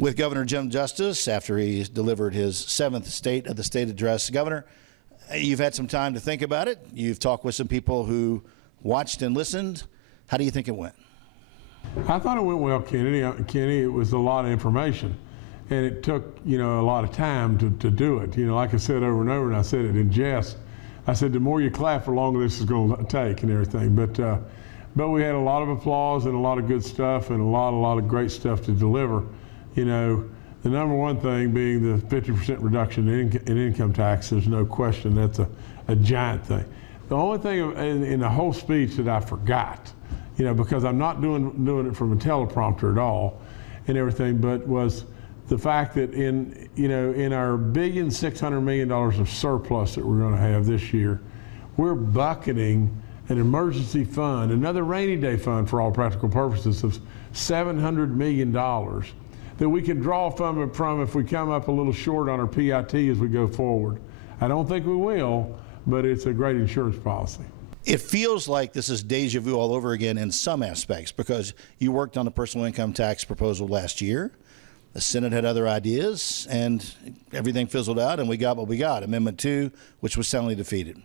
With Governor Jim Justice after he delivered his 7th State of the State address. Governor, you've had some time to think about it. You've talked with some people who watched and listened. How do you think it went? I thought it went well, Kenny. It was a lot of information, and it took, a lot of time to do it. Like I said over and over, and I said it in jest. I said, the more you clap, the longer this is going to take and everything. But we had a lot of applause and a lot of good stuff and a lot of great stuff to deliver. The number one thing being the 50% reduction in income tax. There's no question that's a giant thing. The only thing in the whole speech that I forgot, because I'm not doing it from a teleprompter at all and everything, but was the fact that in our $1.6 billion of surplus that we're going to have this year, we're bucketing an emergency fund, another rainy day fund for all practical purposes of $700 million that we can draw from if we come up a little short on our PIT as we go forward. I don't think we will, but it's a great insurance policy. It feels like this is deja vu all over again in some aspects, because you worked on the personal income tax proposal last year. The Senate had other ideas, and everything fizzled out, and we got what we got, Amendment 2, which was soundly defeated.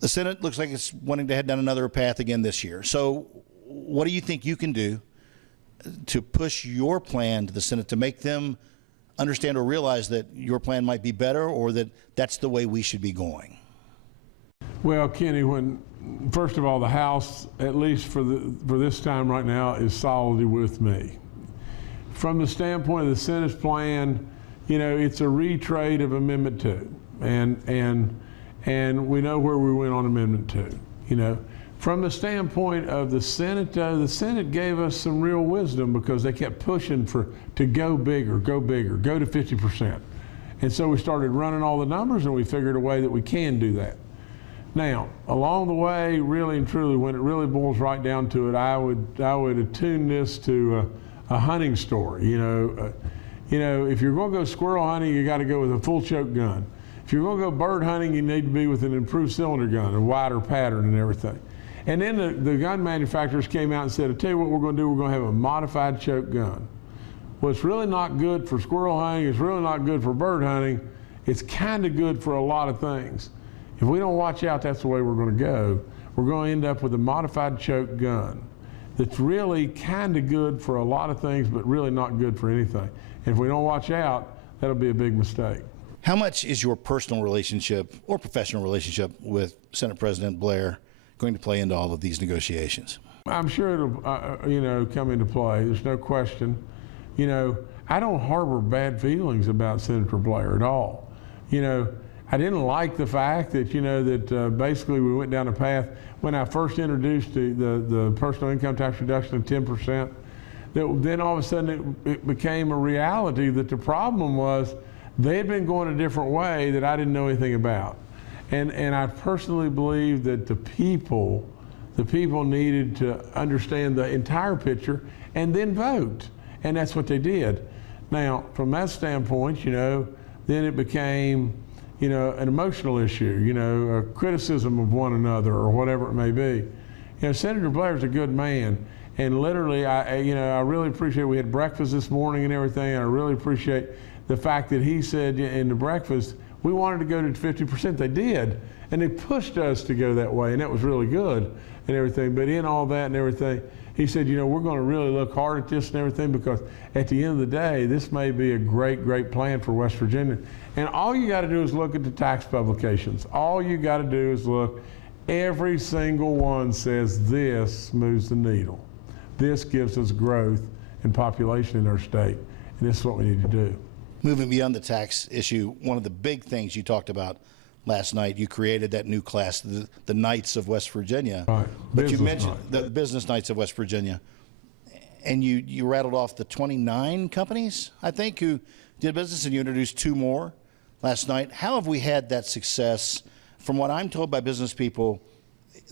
The Senate looks like it's wanting to head down another path again this year. So what do you think you can do to push your plan to the Senate to make them understand or realize that your plan might be better, or that that's the way we should be going? Well, Kenny, first of all, the House, at least for this time right now, is solidly with me. From the standpoint of the Senate's plan, it's a retrade of Amendment 2, and we know where we went on Amendment 2. From the standpoint of the Senate gave us some real wisdom, because they kept pushing to go bigger, go to 50%. And so we started running all the numbers, and we figured a way that we can do that. Now, along the way, really and truly, when it really boils right down to it, I would attune this to a hunting story. If you're going to go squirrel hunting, you got to go with a full choke gun. If you're going to go bird hunting, you need to be with an improved cylinder gun, a wider pattern and everything. And then the gun manufacturers came out and said, I'll tell you what we're going to do, we're going to have a modified choke gun. Well, it's really not good for squirrel hunting, it's really not good for bird hunting, it's kind of good for a lot of things. If we don't watch out, that's the way we're going to go. We're going to end up with a modified choke gun that's really kind of good for a lot of things, but really not good for anything. And if we don't watch out, that'll be a big mistake. How much is your personal relationship or professional relationship with Senate President Blair going to play into all of these negotiations? I'm sure it'll, come into play. There's no question. I don't harbor bad feelings about Senator Blair at all. I didn't like the fact that, that basically we went down a path when I first introduced the personal income tax reduction of 10%, that then all of a sudden it became a reality that the problem was they had been going a different way that I didn't know anything about. And I personally believe that the people needed to understand the entire picture and then vote. And that's what they did. Now, from that standpoint, then it became, an emotional issue, a criticism of one another or whatever it may be. Senator Blair's a good man. And literally, I really appreciate, we had breakfast this morning and everything, and I really appreciate the fact that he said in the breakfast, we wanted to go to 50%. They did, and they pushed us to go that way, and that was really good and everything. But in all that and everything, he said, we're going to really look hard at this and everything, because at the end of the day, this may be a great plan for West Virginia. And all you got to do is look at the tax publications. All you got to do is look. Every single one says this moves the needle. This gives us growth and population in our state, and this is what we need to do. Moving beyond the tax issue, one of the big things you talked about last night, you created that new class, the Knights of West Virginia. Right. But you mentioned the Business Knights of West Virginia, and you rattled off the 29 companies, I think, who did business, and you introduced 2 more last night. How have we had that success? From what I'm told by business people,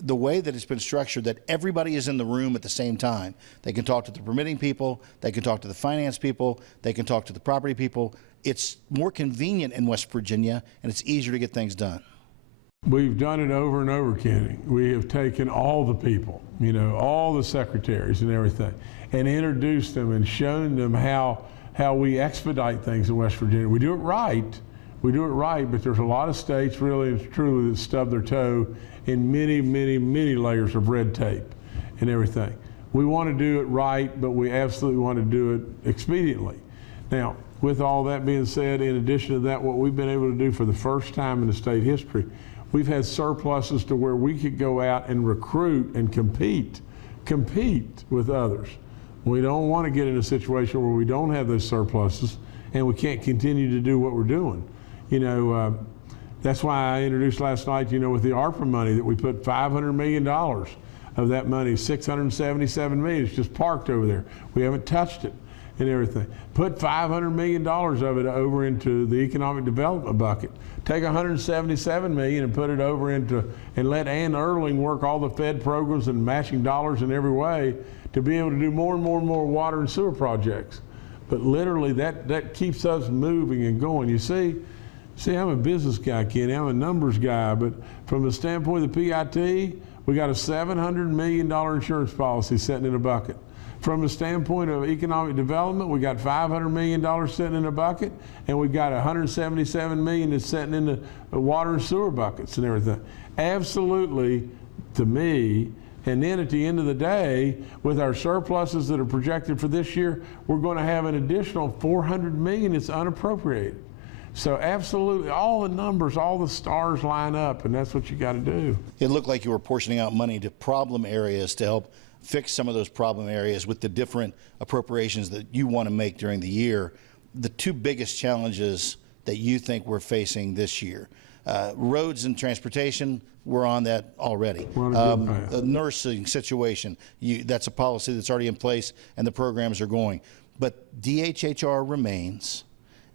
the way that it's been structured, that everybody is in the room at the same time. They can talk to the permitting people, they can talk to the finance people, they can talk to the property people. It's more convenient in West Virginia, and it's easier to get things done. We've done it over and over, Kenny. We have taken all the people, all the secretaries and everything, and introduced them and shown them how we expedite things in West Virginia. We do it right. We do it right, but there's a lot of states really and truly that stub their toe in many, many, many layers of red tape and everything. We want to do it right, but we absolutely want to do it expediently. Now, with all that being said, in addition to that, what we've been able to do for the first time in the state history, we've had surpluses to where we could go out and recruit and compete with others. We don't want to get in a situation where we don't have those surpluses and we can't continue to do what we're doing. You know, that's why I introduced last night, you know, with the ARPA money, that we put $500 million of that money, $677 million, it's just parked over there. We haven't touched it and everything. Put $500 million of it over into the economic development bucket. Take $177 million and put it over into, and let Ann Erling work all the Fed programs and matching dollars in every way to be able to do more and more and more water and sewer projects. But literally that keeps us moving and going. You see, I'm a business guy, Kenny, I'm a numbers guy, but from the standpoint of the PIT, we got a $700 million insurance policy sitting in a bucket. From the standpoint of economic development, we got $500 million sitting in a bucket, and we got $177 million that's sitting in the water and sewer buckets and everything. Absolutely, to me, and then at the end of the day, with our surpluses that are projected for this year, we're going to have an additional $400 million that's unappropriated. So absolutely, all the numbers, all the stars line up, and that's what you got to do. It looked like you were portioning out money to problem areas to help fix some of those problem areas with the different appropriations that you want to make during the year. The two biggest challenges that you think we're facing this year, roads and transportation, we're on that already. The nursing situation, that's a policy that's already in place and the programs are going. But DHHR remains,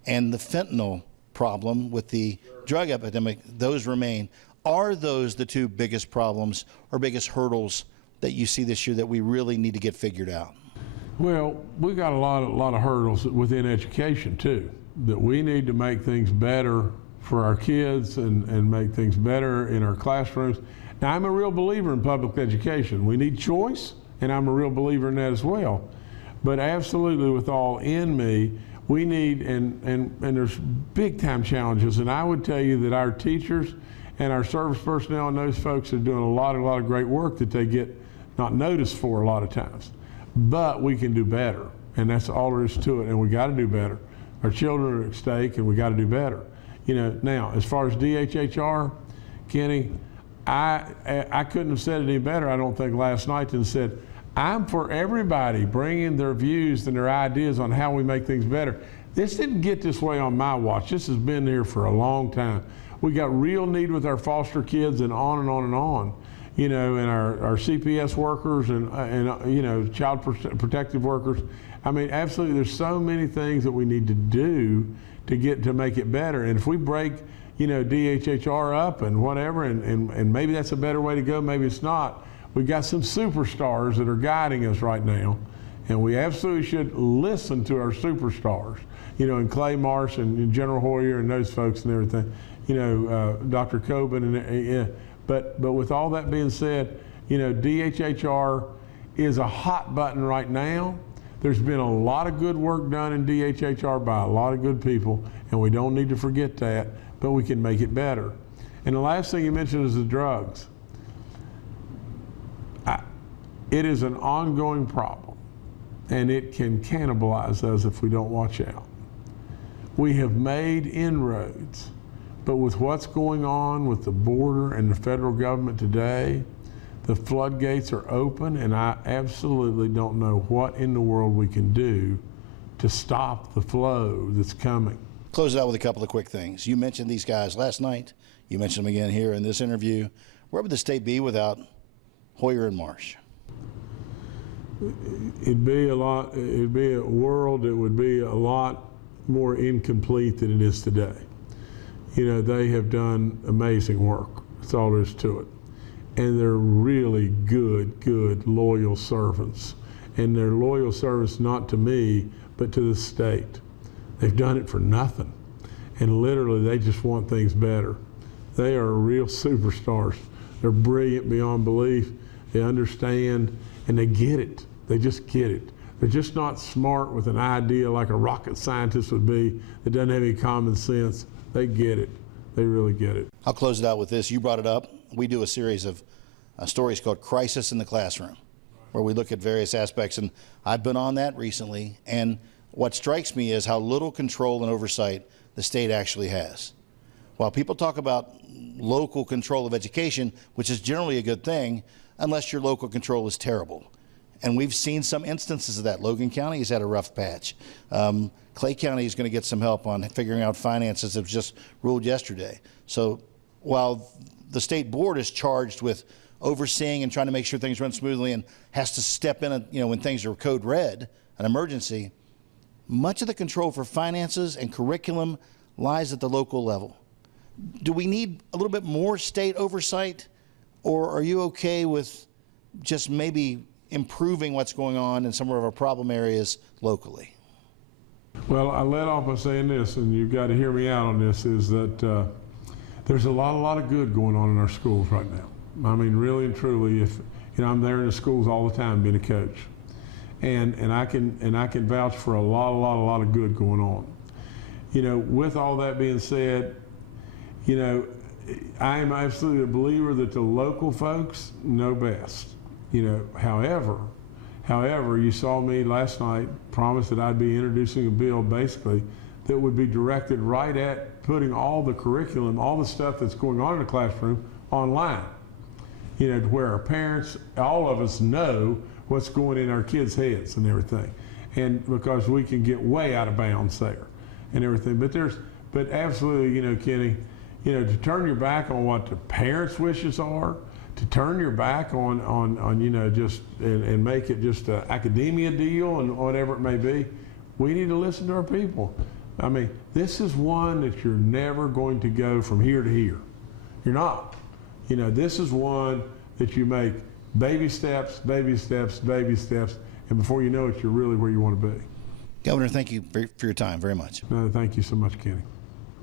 and the fentanyl problem with the drug epidemic, those remain. Are those the two biggest problems or biggest hurdles that you see this year that we really need to get figured out? Well, we got a lot of hurdles within education too, that we need to make things better for our kids and make things better in our classrooms. Now, I'm a real believer in public education. We need choice, and I'm a real believer in that as well. But absolutely, with all in me, we need, and there's big time challenges, and I would tell you that our teachers and our service personnel and those folks are doing a lot of great work that they get not noticed for a lot of times. But we can do better, and that's all there is to it, and we got to do better. Our children are at stake, and we got to do better. You know, now, as far as DHHR, Kenny, I couldn't have said it any better, I don't think, last night than said, I'm for everybody bringing their views and their ideas on how we make things better. This didn't get this way on my watch. This has been here for a long time. We got real need with our foster kids and on and on and on. You know, and our CPS workers and you know, child protective workers. I mean, absolutely, there's so many things that we need to do to make it better. And if we break, you know, DHHR up and whatever, and maybe that's a better way to go, maybe it's not. We've got some superstars that are guiding us right now, and we absolutely should listen to our superstars, you know, and Clay Marsh and General Hoyer and those folks and everything, you know, Dr. Coben. But with all that being said, you know, DHHR is a hot button right now. There's been a lot of good work done in DHHR by a lot of good people, and we don't need to forget that, but we can make it better. And the last thing you mentioned is the drugs. It is an ongoing problem, and it can cannibalize us if we don't watch out. We have made inroads, but with what's going on with the border and the federal government today, the floodgates are open, and I absolutely don't know what in the world we can do to stop the flow that's coming. Close it out with a couple of quick things. You mentioned these guys last night. You mentioned them again here in this interview. Where would the state be without Hoyer and Marsh? It'd be a world that would be a lot more incomplete than it is today. You know, they have done amazing work. That's all there is to it. And they're really good, loyal servants. And they're loyal servants not to me, but to the state. They've done it for nothing. And literally, they just want things better. They are real superstars. They're brilliant beyond belief. They understand, and they get it. They just get it. They're just not smart with an idea like a rocket scientist would be that doesn't have any common sense. They get it. They really get it. I'll close it out with this. You brought it up. We do a series of stories called Crisis in the Classroom, where we look at various aspects, and I've been on that recently, and what strikes me is how little control and oversight the state actually has. While people talk about local control of education, which is generally a good thing, unless your local control is terrible. And we've seen some instances of that. Logan County has had a rough patch. Clay County is going to get some help on figuring out finances. It was just ruled yesterday. So while the state board is charged with overseeing and trying to make sure things run smoothly and has to step in, when things are code red, an emergency, much of the control for finances and curriculum lies at the local level. Do we need a little bit more state oversight, or are you okay with just maybe improving what's going on in some of our problem areas locally? Well, I led off by saying this, and you've got to hear me out on this, is that there's a lot of good going on in our schools right now. I mean, really and truly, if I'm there in the schools all the time being a coach, and I can vouch for a lot of good going on. With all that being said, I am absolutely a believer that the local folks know best. However, you saw me last night promise that I'd be introducing a bill basically that would be directed right at putting all the curriculum, all the stuff that's going on in the classroom online. To where our parents, all of us know what's going in our kids' heads and everything. And because we can get way out of bounds there and everything. But absolutely, Kenny, to turn your back on what the parents' wishes are, to turn your back on just and make it just an academia deal and whatever it may be, we need to listen to our people. I mean, this is one that you're never going to go from here to here. You're not. This is one that you make baby steps, baby steps, baby steps, and before you know it, you're really where you want to be. Governor, thank you for your time very much. No, thank you so much, Kenny.